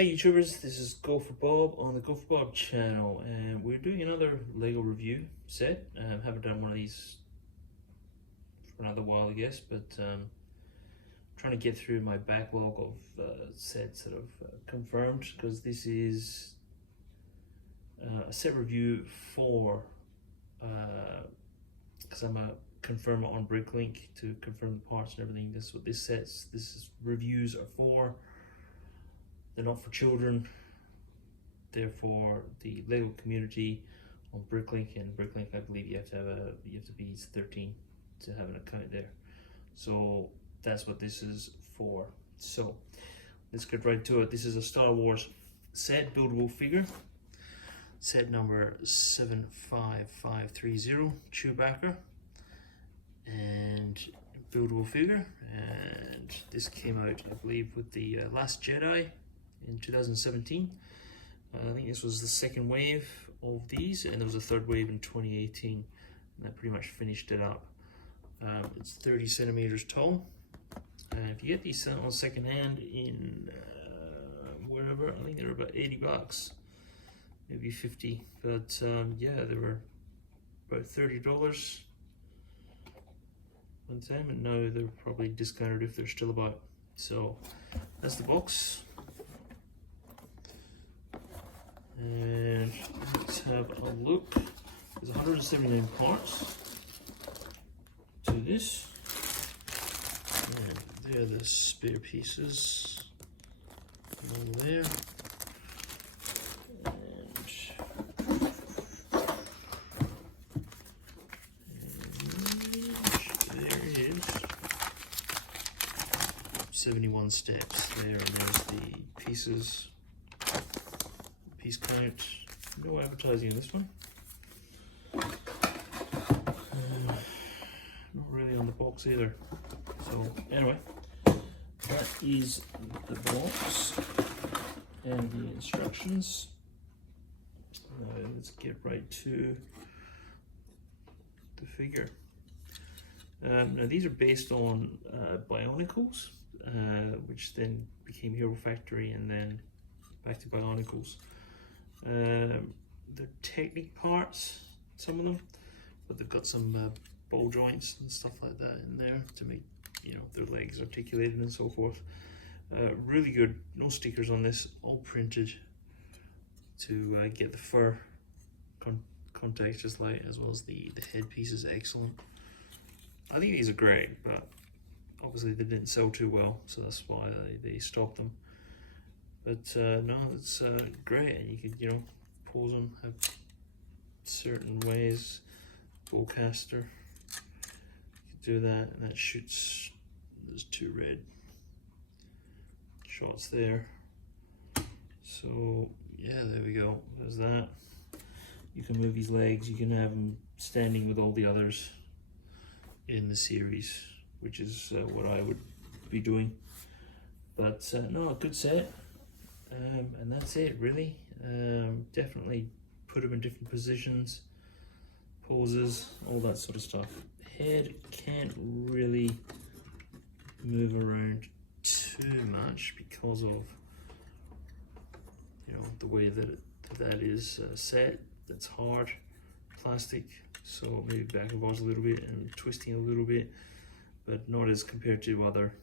Hey YouTubers, this is Go for Bob on the Go for Bob channel, and we're doing another Lego review set. Haven't done one of these for another while, I guess, but trying to get through my backlog of sets that I've confirmed, because this is a set review for because I'm a confirmer on Bricklink to confirm the parts and everything. This is what this reviews are for. They're not for children, they're for the Lego community on Bricklink, and Bricklink, I believe you have to be 13 to have an account there. So that's what this is for. So let's get right to it. This is a Star Wars set, buildable figure, set number 75530, Chewbacca, and buildable figure. And this came out, I believe, with the Last Jedi in 2017. I think this was the second wave of these, and there was a third wave in 2018, and that pretty much finished it up. It's 30 centimeters tall, and if you get these on second hand in wherever, I think they're about 80 bucks, maybe 50, but yeah, they were about $30 one time, and now they're probably discounted if they're still about. So that's the box. And let's have a look. There's 179 parts to this, and there are the spare pieces over there. And there it is. 71 steps there, and there's the pieces. Piece count, no advertising in this one. Not really on the box either. So anyway, that is the box and the instructions. Let's get right to the figure. Now these are based on Bionicles, which then became Hero Factory and then back to Bionicles. They're Technic parts, some of them, but they've got some ball joints and stuff like that in there to make, you know, their legs articulated and so forth. Really good. No stickers on this, all printed to get the fur contact just like, as well as the headpiece is excellent. I think these are great, but obviously they didn't sell too well, so that's why they stopped them. But no, it's great, and you can, you know, pose them, have certain ways. Bowcaster, you can do that, and that shoots. There's two red shots there. So yeah, there we go. There's that. You can move his legs. You can have him standing with all the others in the series, which is what I would be doing. But no, a good set. And that's it, really. Definitely put them in different positions, poses, all that sort of stuff. Head can't really move around too much because of, you know, the way that that is set. That's hard plastic, so maybe back and forth a little bit and twisting a little bit, but not as compared to other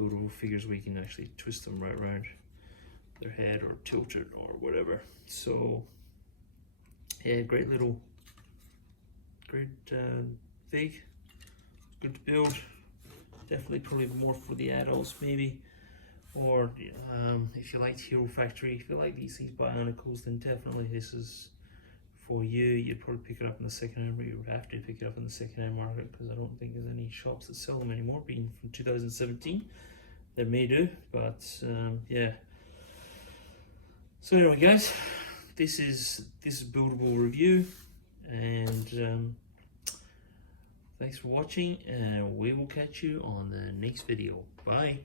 buildable figures where you can actually twist them right around their head or tilt it or whatever. So yeah, great fig, good to build. Definitely probably more for the adults maybe, or if you liked Hero Factory, if you like these Bionicles, then definitely this is for you. You'd probably pick it up in the second-hand, but you would have to pick it up in the second-hand market, because I don't think there's any shops that sell them anymore, being from 2017. There may do, but yeah. So anyway, guys, this is Buildable review, and thanks for watching, and we will catch you on the next video. Bye.